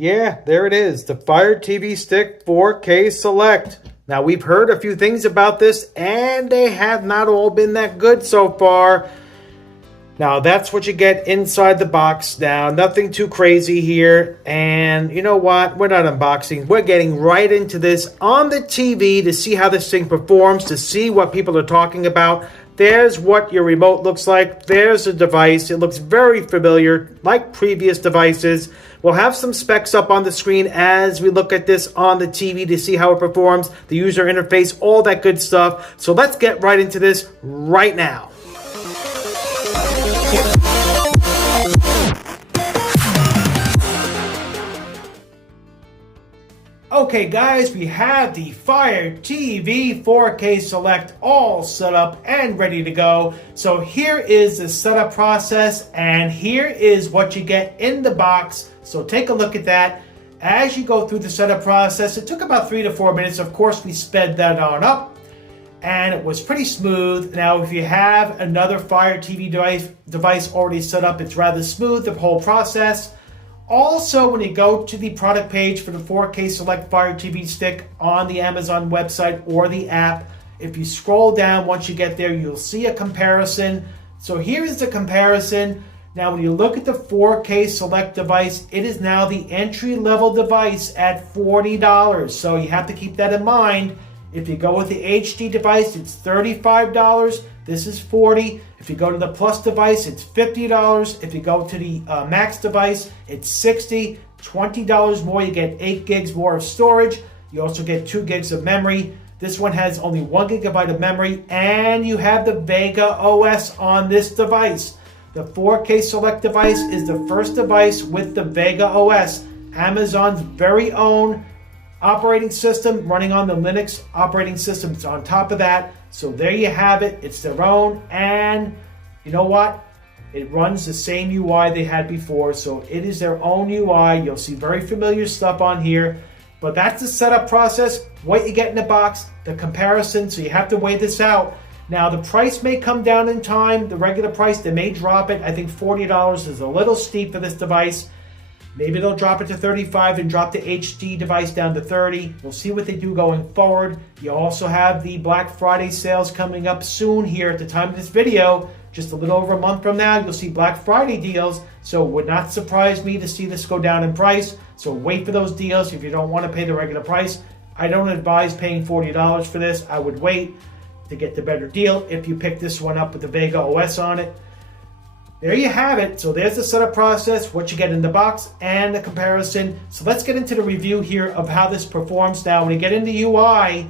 Yeah, there it is, the Fire TV Stick 4K Select. Now, we've heard a few things about this, and they have not all been that good so far. Now, that's what you get inside the box now. Nothing too crazy here. And you know what? We're not unboxing. We're getting right into this on the TV to see how this thing performs, to see what people are talking about. There's what your remote looks like. There's the device. It looks very familiar, like previous devices. We'll have some specs up on the screen as we look at this on the TV to see how it performs, the user interface, all that good stuff. So let's get right into this right now. Okay guys, we have the Fire TV 4K Select all set up and ready to go. So here is the setup process, and here is what you get in the box. So take a look at that. As you go through the setup process, it took about 3 to 4 minutes. Of course, we sped that on up, and it was pretty smooth. Now, if you have another Fire TV device already set up, it's rather smooth, the whole process. Also, when you go to the product page for the 4K Select Fire TV Stick on the Amazon website or the app, if you scroll down, once you get there, you'll see a comparison. So here is the comparison. Now, when you look at the 4K Select device, it is now the entry-level device at $40. So you have to keep that in mind. If you go with the HD device, it's $35. This is $40. If you go to the Plus device, it's $50. If you go to the Max device, it's $60. $20 more, you get 8 gigs more of storage. You also get 2 gigs of memory. This one has only 1 gigabyte of memory, and you have the Vega OS on this device. The 4K Select device is the first device with the Vega OS, Amazon's very own operating system running on the Linux operating system. It's on top of that. So there you have it. It's their own, and you know what? It runs the same UI they had before, so it is their own UI. You'll see very familiar stuff on here, but that's the setup process, what you get in the box, the comparison, so you have to weigh this out. Now, the price may come down in time. The regular price, they may drop it. I think $40 is a little steep for this device. Maybe they'll drop it to $35 and drop the HD device down to $30. We'll see what they do going forward. You also have the Black Friday sales coming up soon here at the time of this video. Just a little over a month from now, you'll see Black Friday deals. So it would not surprise me to see this go down in price. So wait for those deals if you don't want to pay the regular price. I don't advise paying $40 for this. I would wait to get the better deal if you pick this one up with the Vega OS on it. There you have it. So there's the setup process, what you get in the box, and the comparison. So let's get into the review here of how this performs. Now, when you get into UI,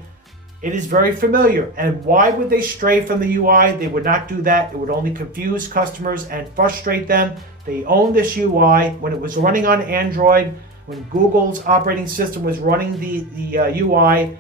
it is very familiar. And why would they stray from the UI? They would not do that. It would only confuse customers and frustrate them. They own this UI. When it was running on Android, when Google's operating system was running the UI,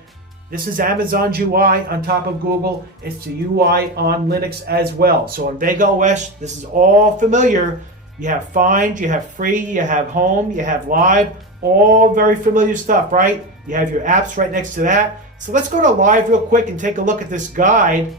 this is Amazon's UI on top of Google. It's the UI on Linux as well. So on Vega OS, this is all familiar. You have Find, you have Free, you have Home, you have Live, all very familiar stuff, right? You have your apps right next to that. So let's go to Live real quick and take a look at this guide.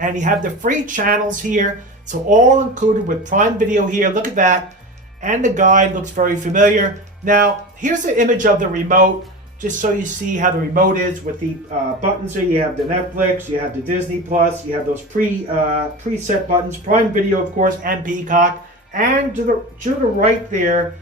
And you have the free channels here. So all included with Prime Video here. Look at that. And the guide looks very familiar. Now, here's an image of the remote, just so you see how the remote is with the buttons here. You have the Netflix, you have the Disney Plus, you have those preset buttons, Prime Video, of course, and Peacock. And to the right there,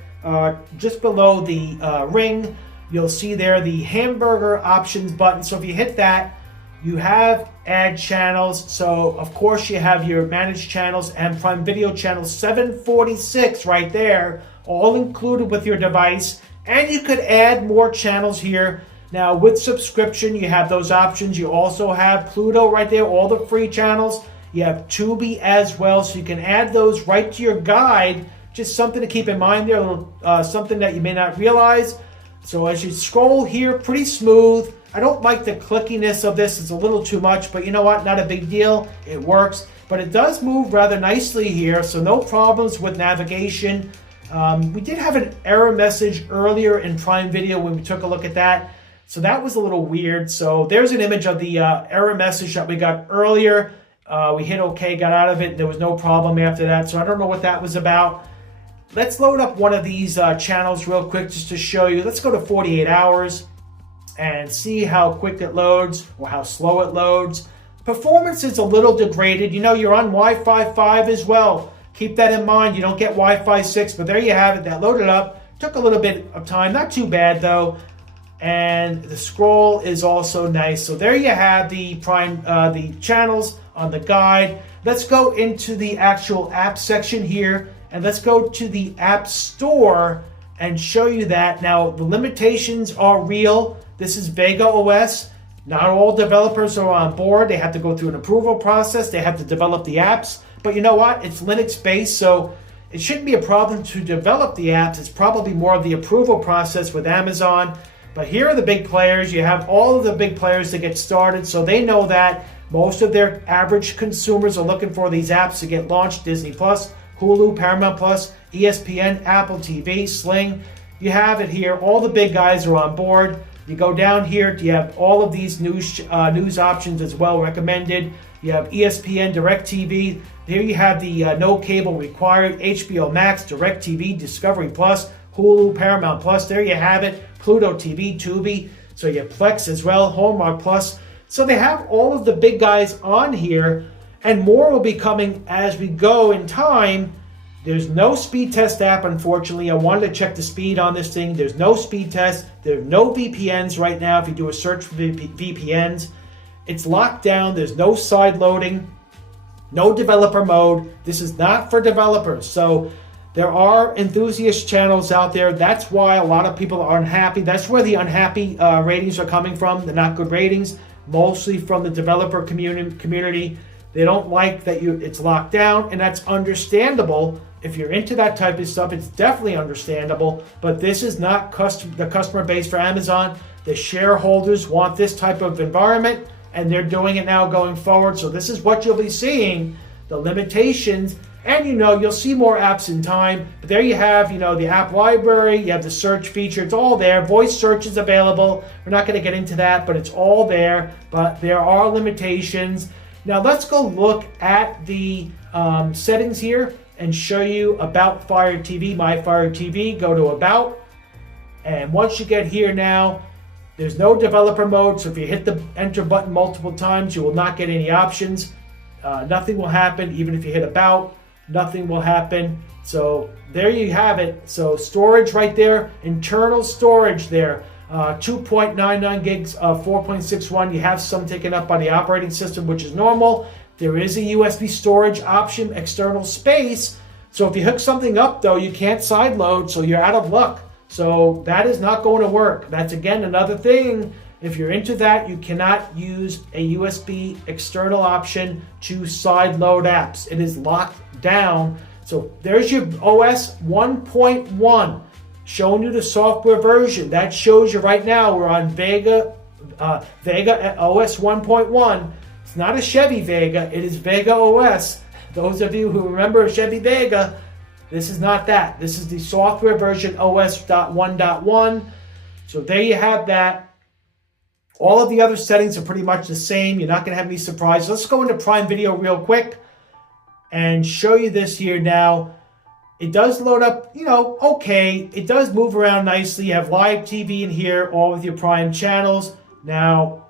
just below the ring, you'll see there the hamburger options button. So if you hit that, you have add channels. So of course you have your managed channels and Prime Video channel 746 right there, all included with your device. And you could add more channels here. Now with subscription, you have those options. You also have Pluto right there, all the free channels. You have Tubi as well, so you can add those right to your guide. Just something to keep in mind there, a little, something that you may not realize. So as you scroll here, pretty smooth. I don't like the clickiness of this. It's a little too much, but you know what? Not a big deal. It works. But it does move rather nicely here, so no problems with navigation. We did have an error message earlier in Prime Video when we took a look at that. So that was a little weird. So there's an image of the error message that we got earlier. We hit OK, got out of it. There was no problem after that. So I don't know what that was about. let's load up one of these channels real quick just to show you. Let's go to 48 hours and see how quick it loads or how slow it loads. Performance is a little degraded. You know, you're on Wi-Fi 5 as well. Keep that in mind. You don't get Wi-Fi 6, but there you have it. That loaded up. Took a little bit of time. Not too bad, though. And the scroll is also nice. So there you have the the channels on the guide. Let's go into the actual app section here, and let's go to the App Store and show you that. Now, the limitations are real. This is Vega OS. Not all developers are on board. They have to go through an approval process. They have to develop the apps. But you know what? It's Linux-based, so it shouldn't be a problem to develop the apps. It's probably more of the approval process with Amazon. But here are the big players. You have all of the big players to get started, so they know that most of their average consumers are looking for these apps to get launched. Disney Plus, Hulu, Paramount Plus, ESPN, Apple TV, Sling. You have it here. All the big guys are on board. You go down here, you have all of these news options as well recommended. You have ESPN, DirecTV. Here you have the no cable required, HBO Max, DirecTV, Discovery Plus, Hulu, Paramount Plus. There you have it. Pluto TV, Tubi. So you have Plex as well, Hallmark Plus. So they have all of the big guys on here, and more will be coming as we go in time. There's no speed test app, unfortunately. I wanted to check the speed on this thing. There's no speed test. There are no VPNs right now. If you do a search for VPNs, it's locked down. There's no side loading, no developer mode. This is not for developers. So there are enthusiast channels out there. That's why a lot of people are unhappy. That's where the unhappy ratings are coming from, the not good ratings, mostly from the developer community. They don't like that it's locked down, and that's understandable. If you're into that type of stuff, it's definitely understandable, but this is not the customer base for Amazon. The shareholders want this type of environment, and they're doing it now going forward. So this is what you'll be seeing, the limitations, and you'll see more apps in time. But there you have, the app library, you have the search feature, it's all there. Voice search is available. We're not going to get into that, but it's all there. But there are limitations. Now let's go look at the settings here and show you about Fire TV, My Fire TV. Go to About, and once you get here now, there's no developer mode, so if you hit the enter button multiple times, you will not get any options. Nothing will happen. Even if you hit About, nothing will happen. So there you have it. So storage right there, internal storage there. 2.99 gigs of 4.61. You have some taken up by the operating system, which is normal. There is a USB storage option, external space. So if you hook something up, though, you can't side load, so you're out of luck. So that is not going to work. That's, again, another thing. If you're into that, you cannot use a USB external option to side load apps. It is locked down. So there's your OS 1.1. Showing you the software version. That shows you right now we're on Vega OS 1.1. It's not a Chevy Vega, it is Vega OS. Those of you who remember Chevy Vega, this is not that. This is the software version OS.1.1. So there you have that. All of the other settings are pretty much the same. You're not going to have any surprises. Let's go into Prime Video real quick and show you this here now. It does load up, okay. It does move around nicely. You have live TV in here, all with your Prime channels. Now,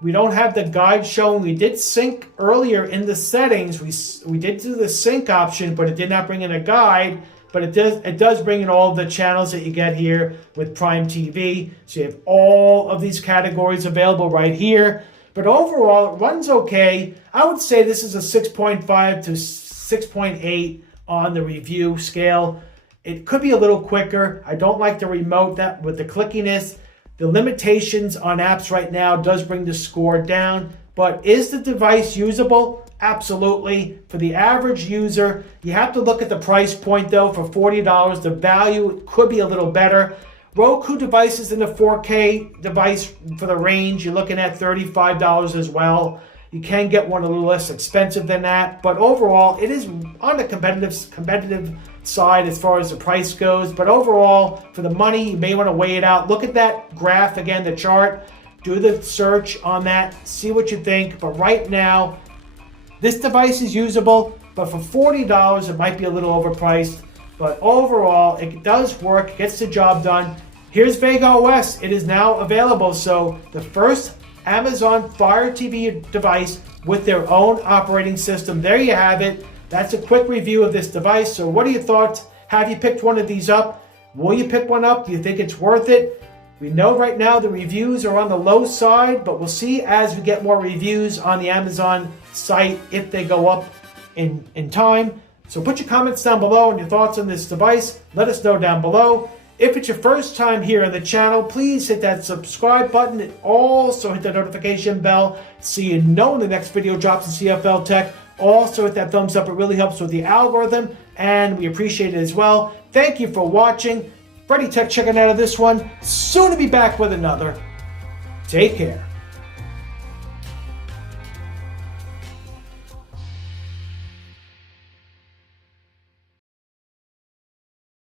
we don't have the guide showing. We did sync earlier in the settings. We did do the sync option, but it did not bring in a guide. But it does bring in all the channels that you get here with Prime TV. So you have all of these categories available right here. But overall, it runs okay. I would say this is a 6.5 to 6.8 on the review scale. It could be a little quicker. I don't like the remote that with the clickiness. The limitations on apps right now does bring the score down. But is the device usable? Absolutely. For the average user, you have to look at the price point though. For $40, the value could be a little better. Roku devices in the 4K device for the range, you're looking at $35 as well. You can get one a little less expensive than that, but overall, it is on the competitive side as far as the price goes. But overall, for the money, you may want to weigh it out. Look at that graph again, the chart. Do the search on that. See what you think. But right now, this device is usable, but for $40, it might be a little overpriced. but overall, it does work, gets the job done. Here's Vega OS. It is now available. So the first Amazon Fire TV device with their own operating system. There you have it. That's a quick review of this device. So what are your thoughts? Have you picked one of these up? Will you pick one up? Do you think it's worth it? We know right now the reviews are on the low side, but we'll see as we get more reviews on the Amazon site if they go up in time. So put your comments down below and your thoughts on this device. Let us know down below. If it's your first time here on the channel, please hit that subscribe button and also hit the notification bell so you know when the next video drops in CFL Tech. Also hit that thumbs up. It really helps with the algorithm and we appreciate it as well. Thank you for watching. frndly Tech checking out of this one. Soon to be back with another. Take care.